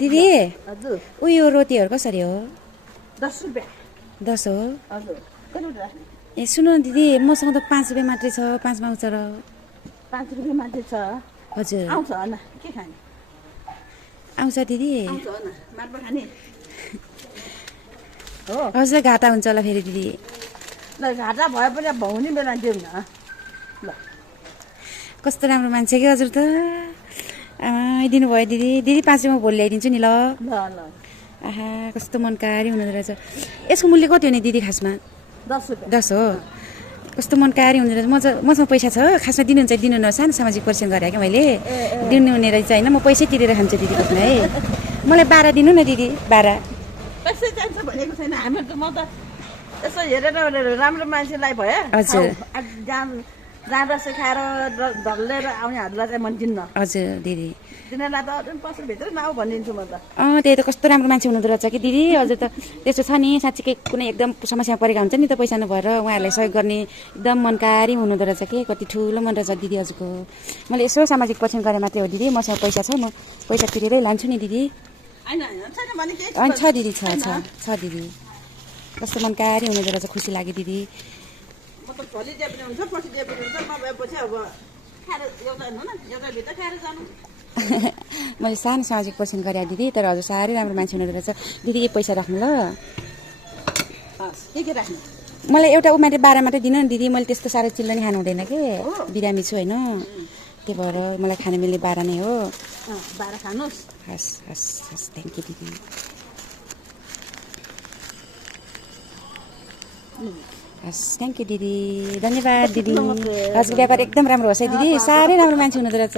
दिदी हजुर उयो रोटीहरू कसरी हो 10 रुपियाँ 10 हो हजुर कति राख्ने ए सुन्नु न दिदी मसँग त 5 रुपियाँ मात्रै छ 5 मा आउँछ र 5 रुपियाँ मात्रै छ हजुर आउँछ होइन के खाने आउँछ दिदी आउँछ होइन मार्बल खाने हो हजुर घाटा हुन्छ होला फेरि दिदी ल घाटा भए पनि अब हुने बेला दिउँ न ल कस्तो राम्रो मान्छे कि हजुर त दिनुभयो दिदी दिदी 5 रुपियाँमा भोलि ल्याइदिन्छु नि ल ल ल आहा कस्तो मनकारी हुँदो रहेछ यसको मूल्य कति हो नि दिदी खासमा 10 रुपियाँ 10 हो कस्तो मनकारी हुँदो रहेछ मसँग पैसा छ खासमा दिनुहुन्छ दिनु न सानो सामाजिक परिश्रम गरेँ क्या मैले दिनु हुने रहेछ होइन म पैसै तिरेर खान्छु दिदी खासमा है मलाई 12 दिनु न दिदी 12 पैसै चाहिन्छ भनेको छैन हामी त म त यसो हेरेर राम्रो मान्छेलाई भयो हजुर। जाँदा सिकाएर ढल्लेर आउनेहरूलाई चाहिँ मन दिन्न हजुर दिदी तिनीहरूलाई त अझै पसलभित्र नआऊ भनिदिन्छु म त त्यही त कस्तो राम्रो मान्छे हुनुहुँदो रहेछ कि दिदी हजुर त त्यस्तो छ नि साँच्चीकै कुनै एकदम समस्यामा परेका हुन्छ नि त पैसा नभएर उहाँहरूलाई सहयोग गर्ने एकदम मनकारी हुनुहुँदो रहेछ कि कति ठुलो मन रहेछ दिदी हजुरको मैले यसो सामाजिक परिश्रम गरेँ मात्रै हो दिदी मसँग पैसा छ म पैसा तिरेरै लान्छु नि दिदी होइन छैन भने केही अनि छ दिदी छ दिदी कस्तो मनकारी हुनुहुँदो रहेछ खुसी लाग्यो दिदी म त भोलि दिए पनि हुन्छ पछि दिए पनि हुन्छ नभएपछि अब खाएर एउटा हेर्नु न एउटा भित्र खाएर जानु मैले सानो सामाजिक परिश्रम गरेँ दिदी तर हजुर साह्रै राम्रो मान्छे हुनुहुँदो रहेछ दिदी के पैसा राख्नु ल हस् के राख्ने मलाई एउटा उमाले 12 मात्रै दिनु नि दिदी मैले त्यस्तो साह्रो चिल्लो नि खानु हुँदैन कि हो। बिरामी छु होइन त्यही भएर मलाई खानु मिल्ने 12 नै हो 12 खानुहोस् हस् हस् हस् थ्याङ्क यू दिदी हस् थ्याङ्क यू दिदी धन्यवाद दिदी हजुरको व्यापार एकदम राम्रो होस् है दिदी साह्रै राम्रो मान्छे हुनुहुँदो रहेछ